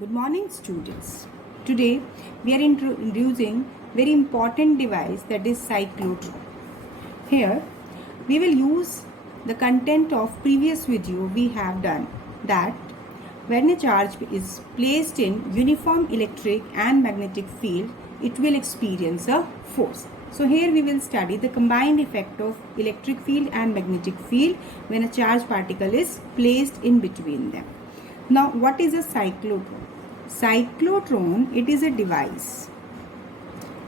Good morning, students. Today we are introducing very important device, that is cyclotron. Here we will use the content of previous video we have done, that when a charge is placed in uniform electric and magnetic field, it will experience a force. So here we will study the combined effect of electric field and magnetic field when a charged particle is placed in between them. Now, what is a cyclotron? Cyclotron, it is a device.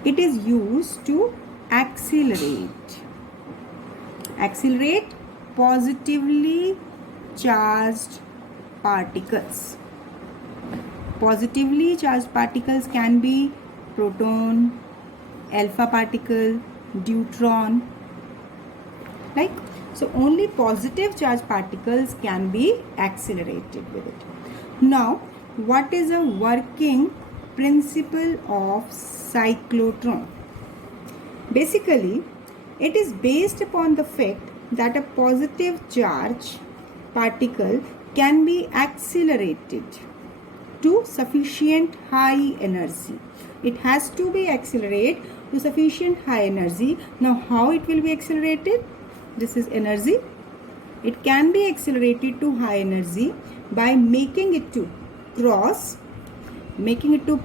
It is used to accelerate positively charged particles. Positively charged particles can be proton, alpha particle, deuteron, right? So only positive charged particles can be accelerated with it. Now, what is a working principle of cyclotron? Basically, it is based upon the fact that a positive charge particle can be accelerated to sufficient high energy. It has to be accelerated to sufficient high energy. Now, how it will be accelerated? This is energy. It can be accelerated to high energy by making it to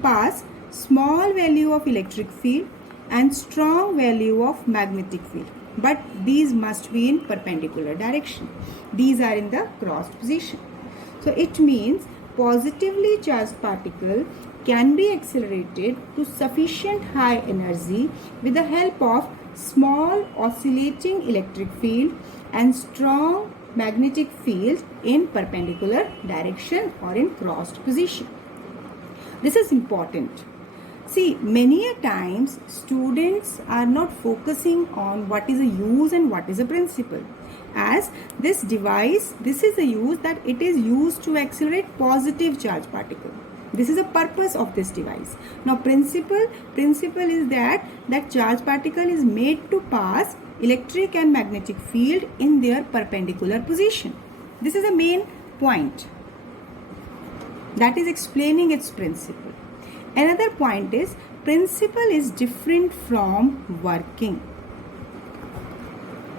pass small value of electric field and strong value of magnetic field. But these must be in perpendicular direction. These are in the crossed position. So it means positively charged particle can be accelerated to sufficient high energy with the help of small oscillating electric field and strong magnetic field in perpendicular direction or in crossed position. This is important. See, many a times students are not focusing on what is a use and what is a principle. As this device, this is a use that it is used to accelerate positive charge particle. This is the purpose of this device. Now, principle is that charge particle is made to pass electric and magnetic field in their perpendicular position. This is the main point. That is explaining its principle. Another point is principle is different from working.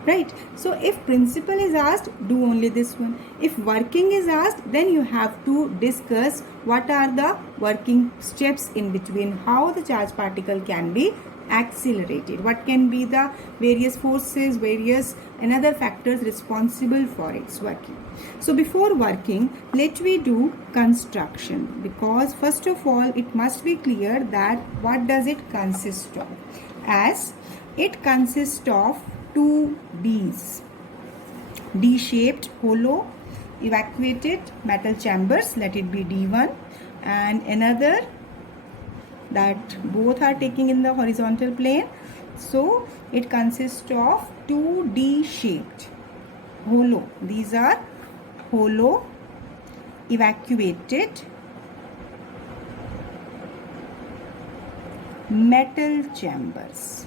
Right? So if principle is asked, do only this one. If working is asked, then you have to discuss what are the working steps in between, how the charge particle can be accelerated, what can be the various forces, various another factors responsible for its working. So before working, let me do construction, because first of all it must be clear that what does it consist of, as it consists of two Ds, D-shaped hollow evacuated metal chambers, let it be D1, and another that both are taking in the horizontal plane. So it consists of two D-shaped hollow. These are hollow evacuated metal chambers.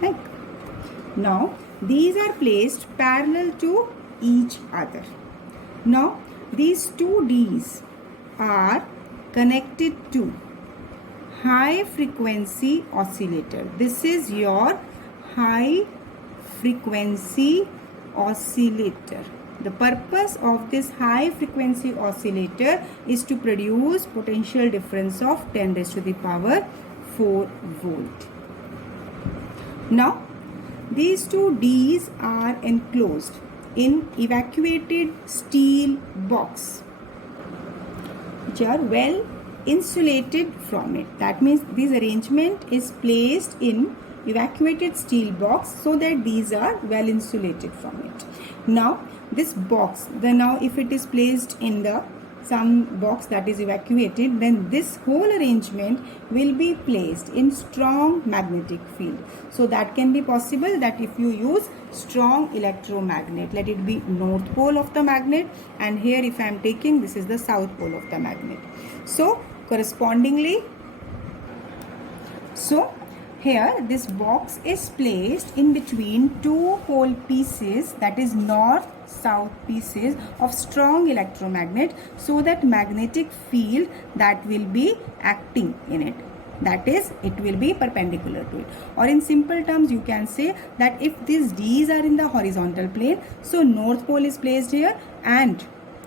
Right? Now these are placed parallel to each other. Now these two Ds are connected to high frequency oscillator. This is your high frequency oscillator. The purpose of this high frequency oscillator is to produce potential difference of 10 raised to the power 4 volt. Now these two Ds are enclosed in evacuated steel box, which are well insulated from it. That means this arrangement is placed in evacuated steel box so that these are well insulated from it. Now this box, now if it is placed in the some box that is evacuated, then this whole arrangement will be placed in strong magnetic field. So that can be possible that if you use strong electromagnet, let it be north pole of the magnet, and here if I am taking, this is the south pole of the magnet. So correspondingly, here this box is placed in between two pole pieces, that is north south pieces of strong electromagnet, so that magnetic field that will be acting in it, that is it will be perpendicular to it. Or in simple terms you can say that if these D's are in the horizontal plane, so north pole is placed here and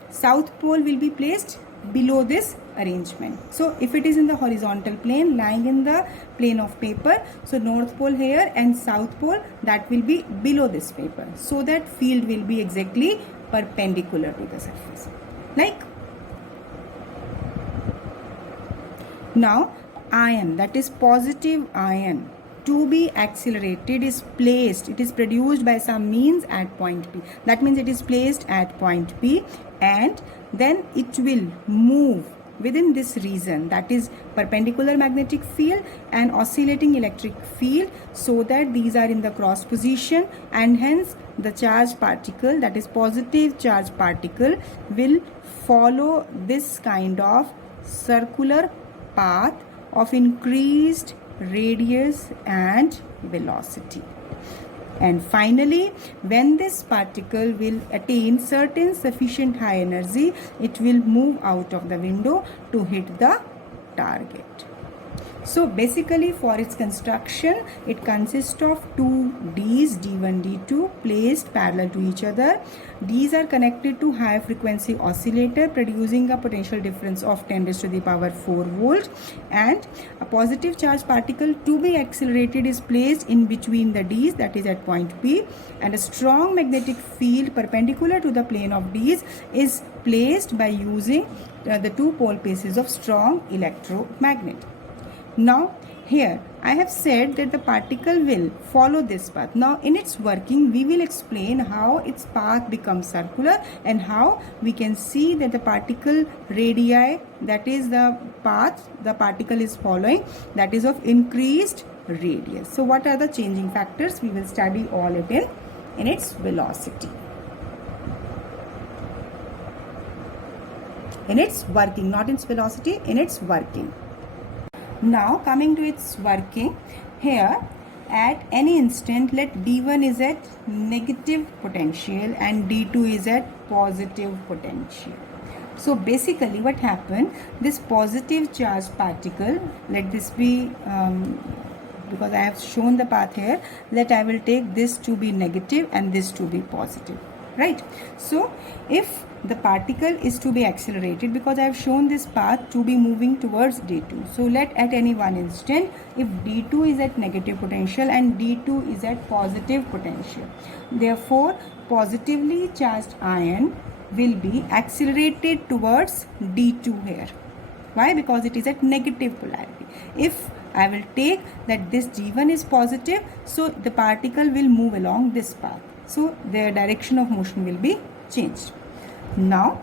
south pole will be placed below this arrangement. So if it is in the horizontal plane lying in the plane of paper, so north pole here and south pole that will be below this paper, so that field will be exactly perpendicular to the surface. Like now ion, that is positive ion, to be accelerated is placed, it is produced by some means at point P. That means it is placed at point P and then it will move within this region, that is perpendicular magnetic field and oscillating electric field, so that these are in the cross position, and hence the charged particle, that is positive charged particle, will follow this kind of circular path of increased radius and velocity. And finally, when this particle will attain certain sufficient high energy, it will move out of the window to hit the target. So basically for its construction, it consists of two Ds, D1, D2, placed parallel to each other. These are connected to high frequency oscillator producing a potential difference of 10 raised to the power 4 volt, and a positive charge particle to be accelerated is placed in between the Ds, that is at point P, and a strong magnetic field perpendicular to the plane of Ds is placed by using the two pole pieces of strong electromagnet. Now here I have said that the particle will follow this path. Now in its working we will explain how its path becomes circular and how we can see that the particle radii, that is the path the particle is following, that is of increased radius. So what are the changing factors? We will study all it in its velocity, in its working, not its velocity, in its working. Now coming to its working, here at any instant let D1 is at negative potential and D2 is at positive potential. So basically what happened, this positive charged particle, let this be because I have shown the path here, let I will take this to be negative and this to be positive, right? So if the particle is to be accelerated, because I have shown this path to be moving towards D2. So let at any one instant, if D2 is at negative potential and D2 is at positive potential, therefore positively charged ion will be accelerated towards D2 here. Why? Because it is at negative polarity. If I will take that this D1 is positive, so the particle will move along this path. So their direction of motion will be changed. Now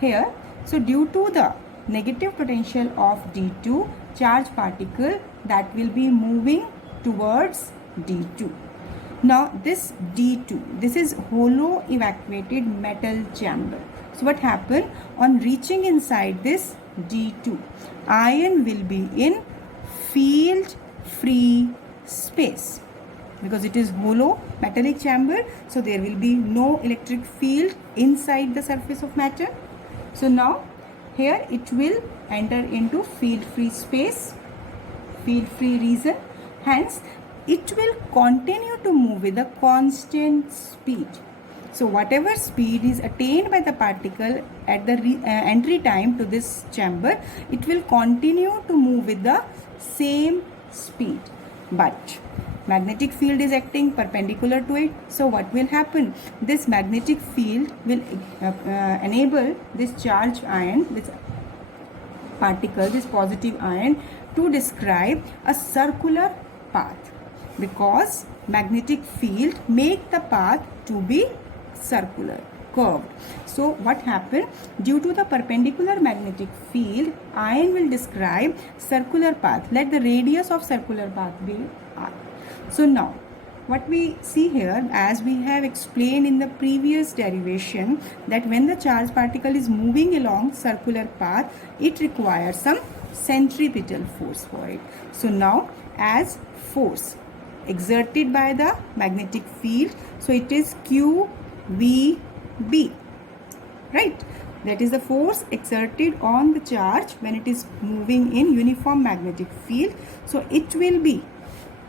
here, so due to the negative potential of D2, charged particle that will be moving towards D2. Now this D2, this is hollow evacuated metal chamber. So what happened, on reaching inside this D2, ion will be in field free space. Because it is hollow metallic chamber, so there will be no electric field inside the surface of matter. So now here it will enter into field free space, field free region, hence it will continue to move with a constant speed. So whatever speed is attained by the particle at the entry time to this chamber, it will continue to move with the same speed, but magnetic field is acting perpendicular to it. So what will happen? This magnetic field will enable this charged ion, this particle, this positive ion, to describe a circular path, because magnetic field make the path to be circular, curved. So what happened? Due to the perpendicular magnetic field, ion will describe circular path. Let the radius of circular path be r. So now what we see here, as we have explained in the previous derivation, that when the charged particle is moving along circular path, it requires some centripetal force for it. So now as force exerted by the magnetic field. So it is QVB, right? That is the force exerted on the charge when it is moving in uniform magnetic field. So it will be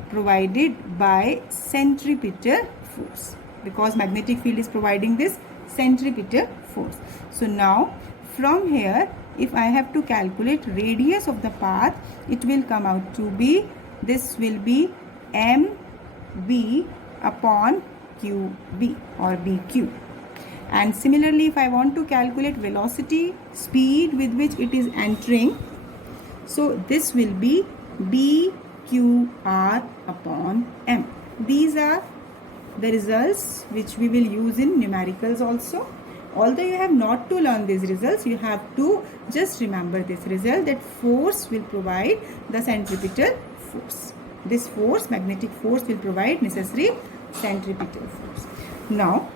provided by centripetal force, because magnetic field is providing this centripetal force. So now from here, if I have to calculate radius of the path, it will come out to be, this will be mb upon qb or bq. And similarly, if I want to calculate velocity, speed with which it is entering, so this will be bqr upon m. These are the results which we will use in numericals also. Although you have not to learn these results, you have to just remember this result, that force will provide the centripetal force. This force, magnetic force, will provide necessary centripetal force. Now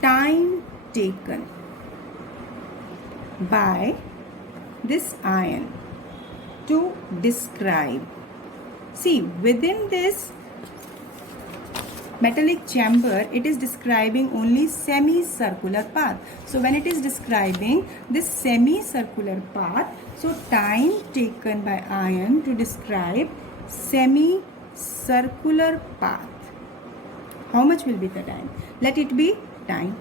time taken by this ion to describe. See, within this metallic chamber, it is describing only semicircular path. So when it is describing this semicircular path, so time taken by ion to describe semicircular path, how much will be the time? Let it be time,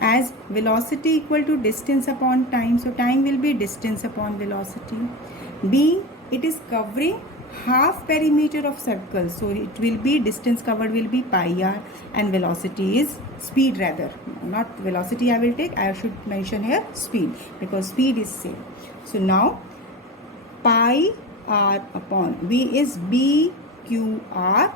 as velocity equal to distance upon time. So time will be distance upon velocity. Being it is covering half perimeter of circle, so it will be, distance covered will be pi r, and velocity is speed, rather not velocity I will take, I should mention here speed, because speed is same. So now pi r upon v is b q r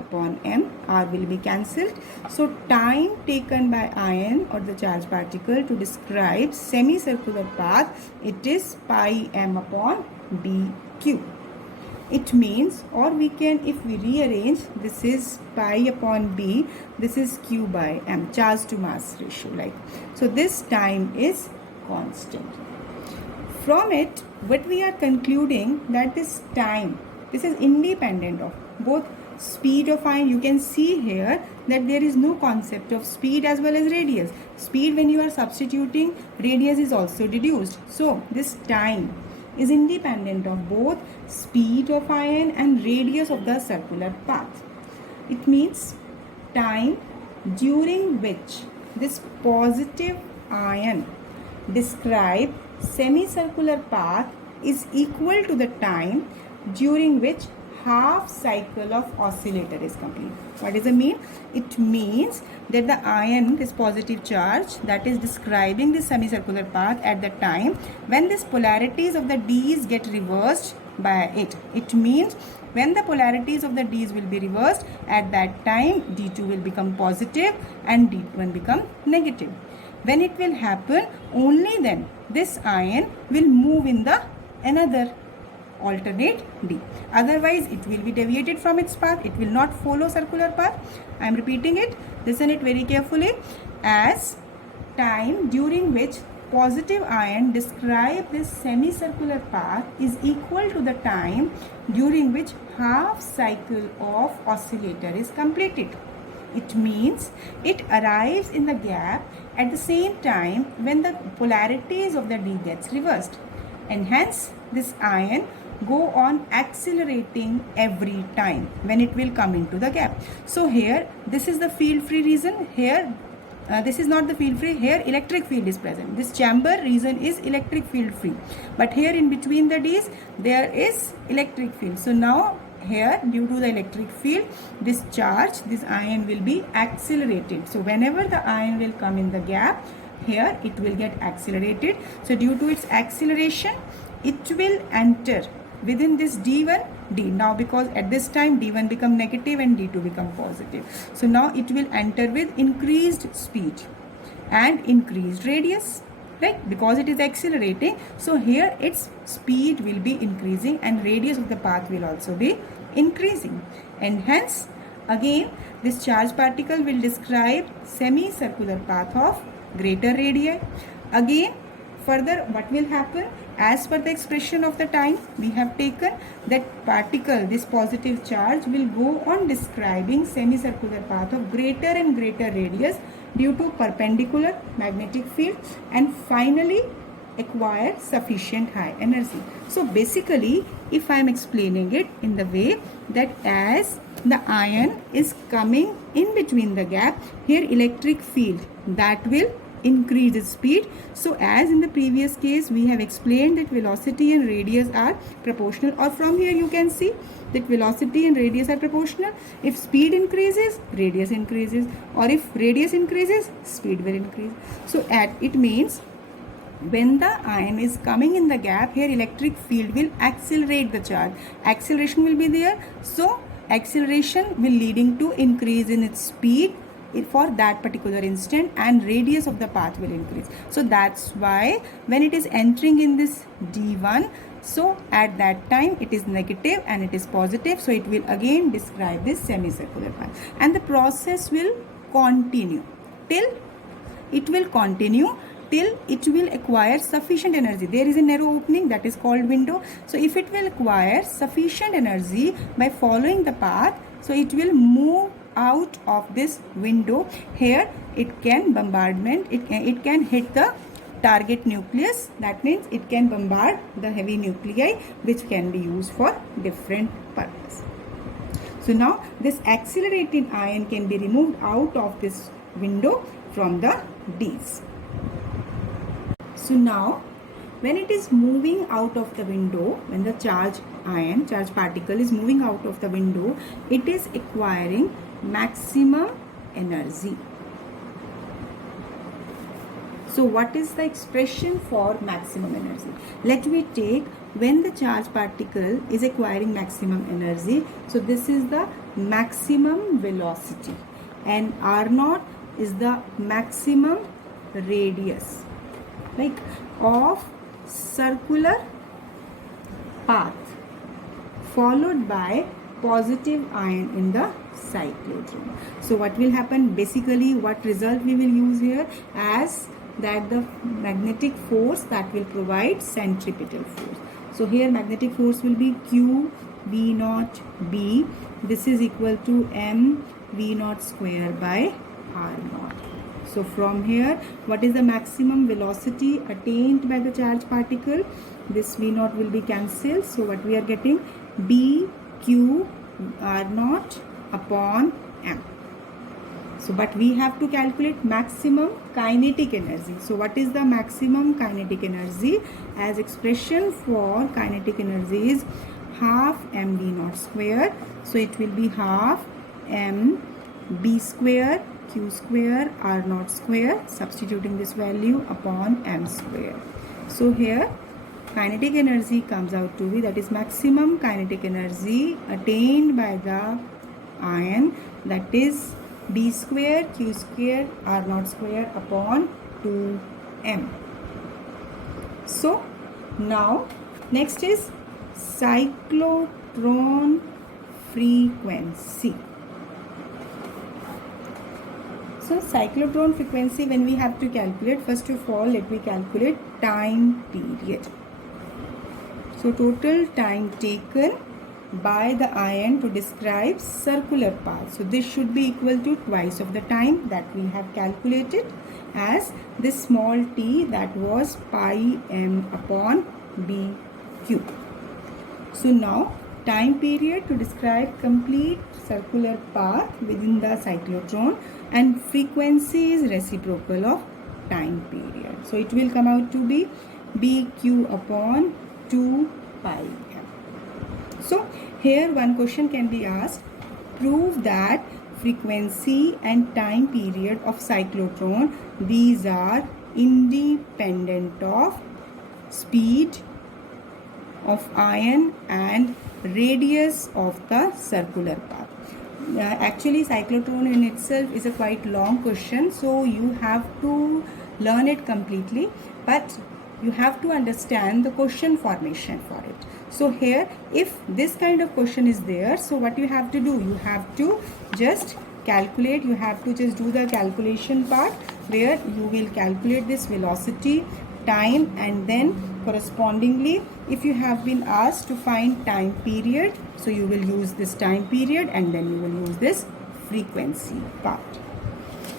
upon m, r will be cancelled. So time taken by ion or the charged particle to describe semicircular path, it is pi m upon bq. It means, or we can, if we rearrange, this is pi upon b, this is q by m, charge to mass ratio, like. So this time is constant. From it, what we are concluding, that this time, this is independent of both speed of ion. You can see here that there is no concept of speed as well as radius. Speed, when you are substituting, radius is also deduced. So this time is independent of both speed of ion and radius of the circular path. It means time during which this positive ion describe semicircular path is equal to the time during which half cycle of oscillator is complete. What does it mean? It means that the ion, this positive charge that is describing this semicircular path at the time when this polarities of the D's get reversed by it. It means when the polarities of the D's will be reversed, at that time D2 will become positive and D1 become negative. When it will happen, only then this ion will move in the another alternate D. Otherwise, it will be deviated from its path. It will not follow circular path. I am repeating it. Listen it very carefully. As time during which positive ion describe this semicircular path is equal to the time during which half cycle of oscillator is completed. It means it arrives in the gap at the same time when the polarities of the D gets reversed, and hence this ion go on accelerating every time when it will come into the gap. So here this is the field free region. Here this is not the field free. Here electric field is present. This chamber region is electric field free, but here in between the D's there is electric field. So now here, due to the electric field, this charge, this ion will be accelerated. So whenever the ion will come in the gap, here it will get accelerated. So due to its acceleration, it will enter within this D1, D. Now because at this time D1 become negative and D2 become positive. So now it will enter with increased speed and increased radius, right? Because it is accelerating. So here its speed will be increasing and radius of the path will also be increasing. And hence again this charged particle will describe semicircular path of greater radii. Again further what will happen? As per the expression of the time we have taken, that particle, this positive charge, will go on describing semicircular path of greater and greater radius due to perpendicular magnetic field, and finally acquire sufficient high energy. So basically, if I am explaining it in the way that as the ion is coming in between the gap, here electric field that will increase its speed. So as in the previous case we have explained that velocity and radius are proportional, or from here you can see that velocity and radius are proportional. If speed increases, radius increases, or if radius increases, speed will increase. So it means when the ion is coming in the gap, here electric field will accelerate the charge. Acceleration will be there, so acceleration will leading to increase in its speed for that particular instant, and radius of the path will increase. So that's why when it is entering in this D1, so at that time it is negative and it is positive, so it will again describe this semicircular path, and the process will continue till it will acquire sufficient energy. There is a narrow opening that is called window. So if it will acquire sufficient energy by following the path, so it will move out of this window. Here it can it can hit the target nucleus. That means it can bombard the heavy nuclei, which can be used for different purpose. So now this accelerated ion can be removed out of this window from the Ds. So now when it is moving out of the window, when the charge particle is moving out of the window, it is acquiring maximum energy. So what is the expression for maximum energy? Let me take when the charge particle is acquiring maximum energy. So this is the maximum velocity, and R0 is the maximum radius, like of circular path, followed by positive ion in the cyclotron. So what will happen? Basically, what result we will use here as that the magnetic force that will provide centripetal force. So here magnetic force will be Q V naught B. This is equal to M V naught square by R naught. So from here, what is the maximum velocity attained by the charge particle? This V naught will be cancelled. So what we are getting? B Q R naught upon M. So but we have to calculate maximum kinetic energy. So what is the maximum kinetic energy? As expression for kinetic energy is half M V naught square. So it will be half M B square Q square R naught square, substituting this value, upon M square. So here kinetic energy comes out to be, that is maximum kinetic energy attained by the ion, that is B square Q square R naught square upon 2M. So now next is cyclotron frequency. So cyclotron frequency, when we have to calculate, first of all let me calculate time period. So total time taken by the ion to describe circular path. So this should be equal to twice of the time that we have calculated, as this small t, that was pi m upon bq. So now time period to describe complete circular path within the cyclotron, and frequency is reciprocal of time period. So it will come out to be bq upon 2 pi m. So here one question can be asked: prove that frequency and time period of cyclotron, these are independent of speed of ion and radius of the circular path. Actually cyclotron in itself is a quite long question, so you have to learn it completely, but you have to understand the question formation for it. So here if this kind of question is there, so what you have to do, you have to just calculate, you have to just do the calculation part, where you will calculate this velocity time, and then correspondingly if you have been asked to find time period, so you will use this time period and then you will use this frequency part.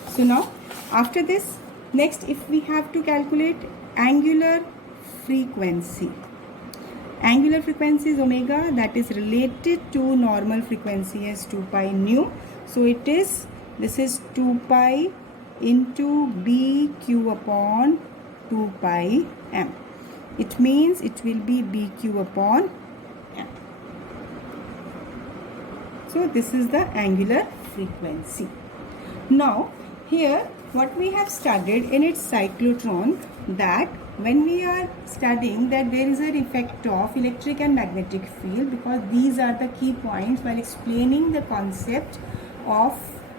So now after this, next if we have to calculate angular frequency. Angular frequency is omega, that is related to normal frequency as 2 pi nu. So it is, this is 2 pi into BQ upon 2 pi m. It means it will be BQ upon m. So this is the angular frequency. Now here what we have studied in its cyclotron, that when we are studying that there is an effect of electric and magnetic field, because these are the key points while explaining the concept of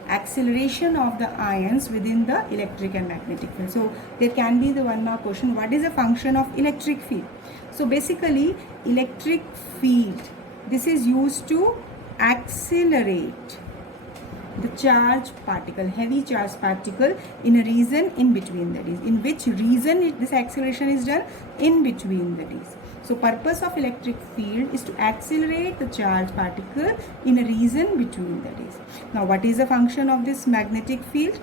acceleration of the ions within the electric and magnetic field. So there can be the 1 mark question, what is a function of electric field? So basically electric field, this is used to accelerate the charge particle, heavy charge particle in a region in between the D's. In which region this acceleration is done? In between the D's. So purpose of electric field is to accelerate the charge particle in a region between the D's. Now what is the function of this magnetic field?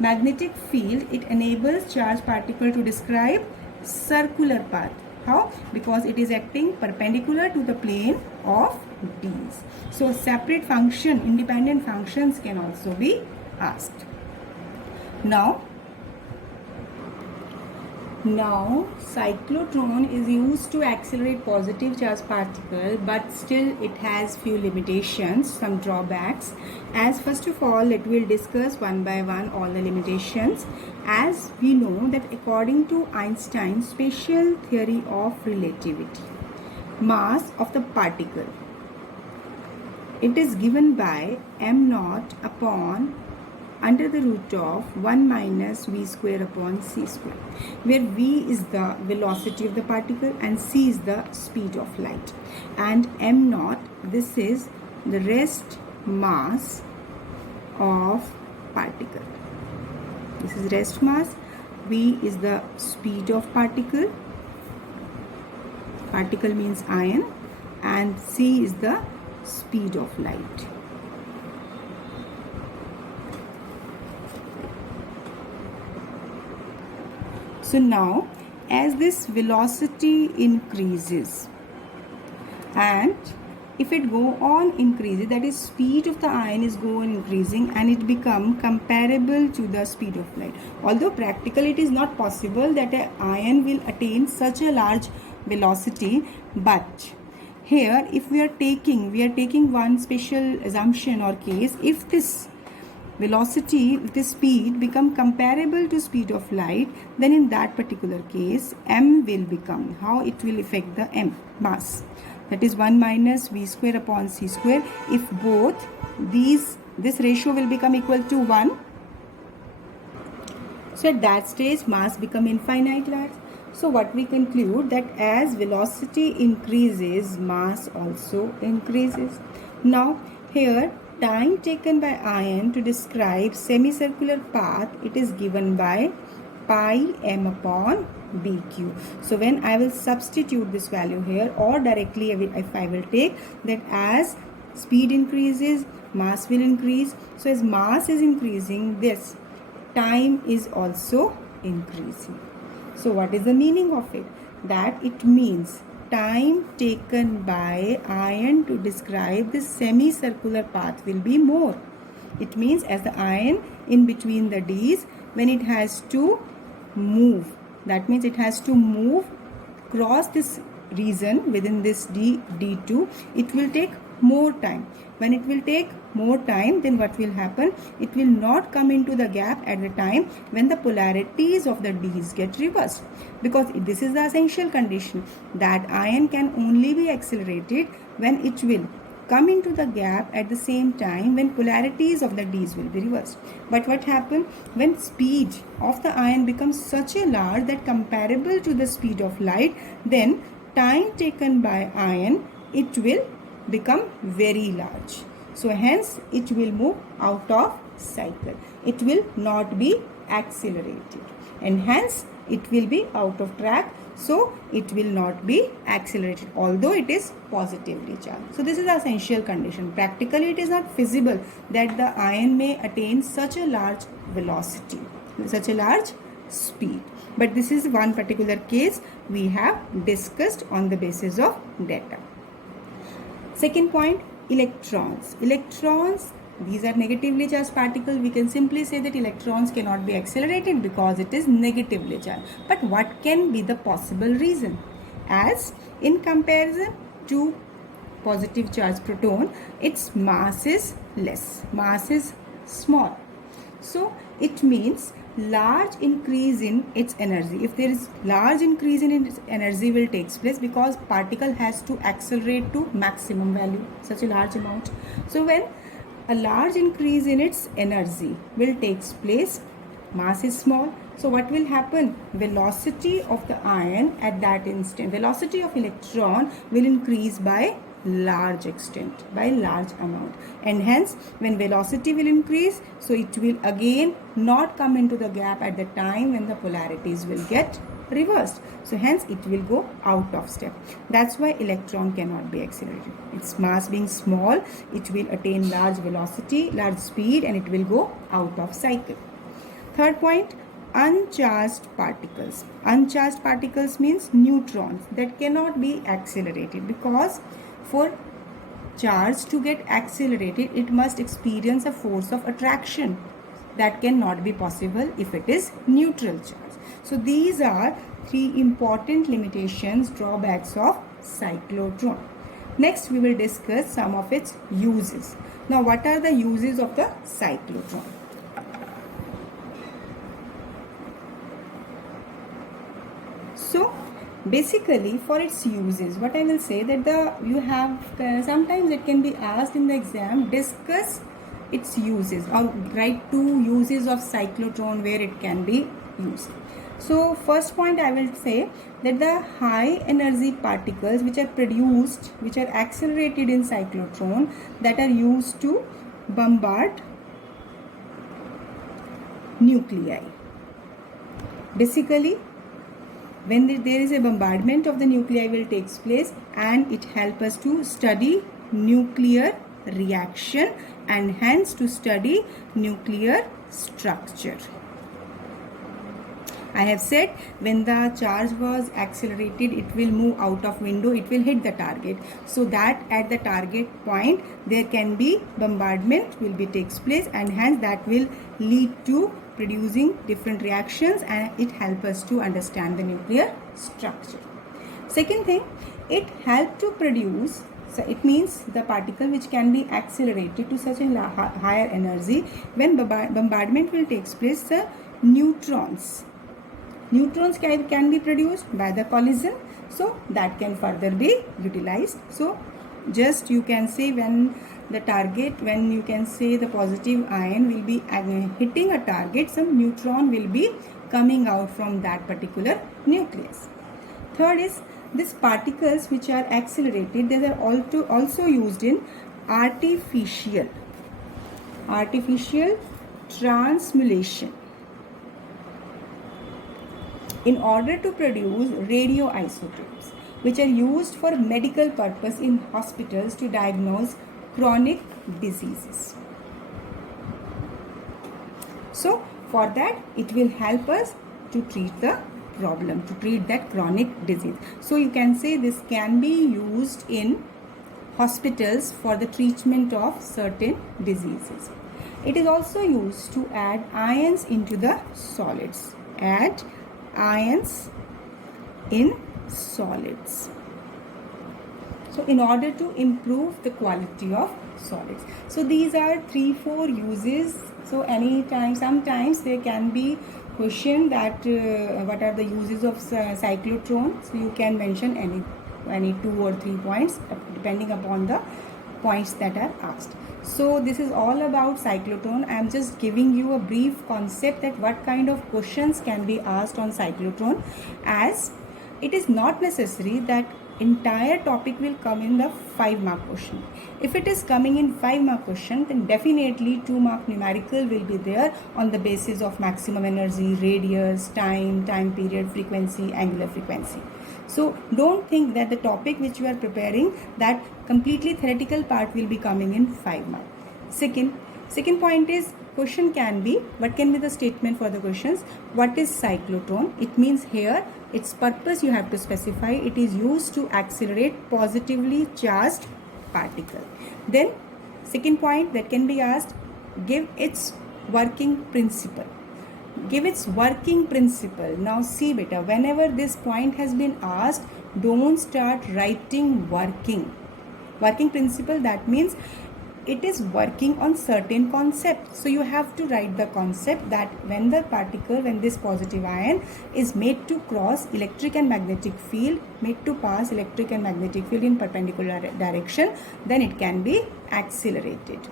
Magnetic field, it enables charge particle to describe circular path. How? Because it is acting perpendicular to the plane of D's. So separate function, independent functions can also be asked. Now cyclotron is used to accelerate positive charge particle, but still it has few limitations, some drawbacks. As first of all, let we'll discuss one by one all the limitations. As we know that according to Einstein's special theory of relativity, mass of the particle, it is given by m naught upon under the root of 1 minus v square upon c square, where v is the velocity of the particle and c is the speed of light, and m naught, this is the rest mass of particle. This is rest mass, v is the speed of particle, particle means ion, and c is the speed of light. So now as this velocity increases, and if it go on increasing, that is speed of the ion is go on increasing, and it become comparable to the speed of light. Although practically it is not possible that an ion will attain such a large velocity, but here if we are taking one special assumption or case, if this velocity, this speed become comparable to speed of light, then in that particular case m will become, how it will affect the m mass, that is 1 minus v square upon c square. If both these, this ratio will become equal to 1, so at that stage mass become infinite large. So what we conclude, that as velocity increases, mass also increases. Now here time taken by ion to describe semicircular path, it is given by pi m upon bq. So when I will substitute this value here, or directly if I will take that as speed increases, mass will increase. So as mass is increasing, this time is also increasing. So what is the meaning of it? That it means time taken by ion to describe this semicircular path will be more. It means as the ion in between the D's, when it has to move, that means it has to move cross this region within this D2, it will take more time. When it will take more time, then what will happen? It will not come into the gap at the time when the polarities of the D's get reversed, because this is the essential condition, that ion can only be accelerated when it will come into the gap at the same time when polarities of the D's will be reversed. But what happens when speed of the ion becomes such a large that comparable to the speed of light, then time taken by ion, it will become very large. So hence it will move out of cycle. It will not be accelerated, and hence it will be out of track, so it will not be accelerated although it is positively charged. So this is the essential condition. Practically it is not feasible that the ion may attain such a large velocity, such a large speed, but this is one particular case we have discussed on the basis of data. Second point, electrons. Electrons, these are negatively charged particles. We can simply say that electrons cannot be accelerated because it is negatively charged. But what can be the possible reason? As in comparison to positive charged proton, its mass is less, mass is small. So it means large increase in its energy. If there is large increase in its energy will takes place because particle has to accelerate to maximum value, such a large amount. So when a large increase in its energy will takes place, mass is small, so what will happen? Velocity of the ion at that instant, velocity of electron will increase by large extent, by large amount, and hence when velocity will increase, so it will again not come into the gap at the time when the polarities will get reversed, so hence it will go out of step. That's why electron cannot be accelerated. Its mass being small, it will attain large velocity, large speed, and it will go out of cycle. Third point, uncharged particles. Uncharged particles means neutrons that cannot be accelerated, because for charge to get accelerated, it must experience a force of attraction. That cannot be possible if it is neutral charge. So these are three important limitations, drawbacks of cyclotron. Next, we will discuss some of its uses. Now, what are the uses of the cyclotron? So, basically for its uses, what I will say that you have sometimes it can be asked in the exam, discuss its uses or write 2 uses of cyclotron where it can be used. So first point I will say that the high energy particles which are produced, which are accelerated in cyclotron, that are used to bombard nuclei. Basically, when there is a bombardment of the nuclei will takes place, and it helps us to study nuclear reaction and hence to study nuclear structure. I have said when the charge was accelerated, it will move out of window, it will hit the target, so that at the target point there can be bombardment will be takes place, and hence that will lead to producing different reactions, and it helps us to understand the nuclear structure. Second thing, it helps to produce, so it means the particle which can be accelerated to such a higher energy, when bombardment will takes place, the neutrons can be produced by the collision, so that can further be utilized. So just you can say when the target, when you can say the positive ion will be hitting a target, some neutron will be coming out from that particular nucleus. Third is, these particles which are accelerated, they are also used in artificial transmutation in order to produce radioisotopes, which are used for medical purpose in hospitals to diagnose chronic diseases. So for that it will help us to treat the problem, to treat that chronic disease. So you can say this can be used in hospitals for the treatment of certain diseases. It is also used to add ions into the solids. Add ions in solids. So in order to improve the quality of solids. So these are 3-4 uses. So anytime, sometimes there can be question that what are the uses of cyclotron. So you can mention any 2 or 3 points depending upon the points that are asked. So this is all about cyclotron. I am just giving you a brief concept that what kind of questions can be asked on cyclotron, as it is not necessary that entire topic will come in the 5 mark question. If it is coming in 5 mark question, then definitely 2 mark numerical will be there on the basis of maximum energy, radius, time period, frequency, angular frequency. So don't think that the topic which you are preparing, that completely theoretical part will be coming in 5 mark. Second point is, question can be, what can be the statement for the questions? What is cyclotron? It means here its purpose you have to specify. It is used to accelerate positively charged particle. Then second point that can be asked, give its working principle. Give its working principle. Now see beta, whenever this point has been asked, don't start writing working principle. That means it is working on certain concept. So you have to write the concept that when the particle, when this positive ion is made to cross electric and magnetic field, made to pass electric and magnetic field in perpendicular direction, then it can be accelerated.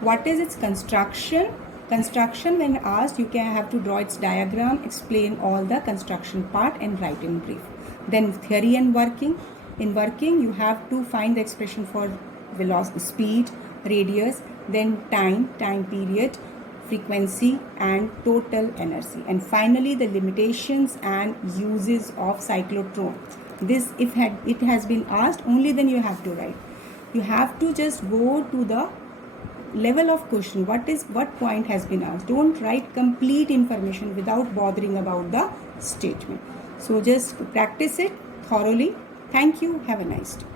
What is its construction? Construction, when asked, you can have to draw its diagram, explain all the construction part and write in brief. Then theory and working. In working, you have to find the expression for velocity, speed, radius, then time period, frequency and total energy. And finally the limitations and uses of cyclotron. This, if it has been asked, only then you have to write. You have to just go to the level of question, what point has been asked. Don't write complete information without bothering about the statement. So just practice it thoroughly. Thank you. Have a nice day.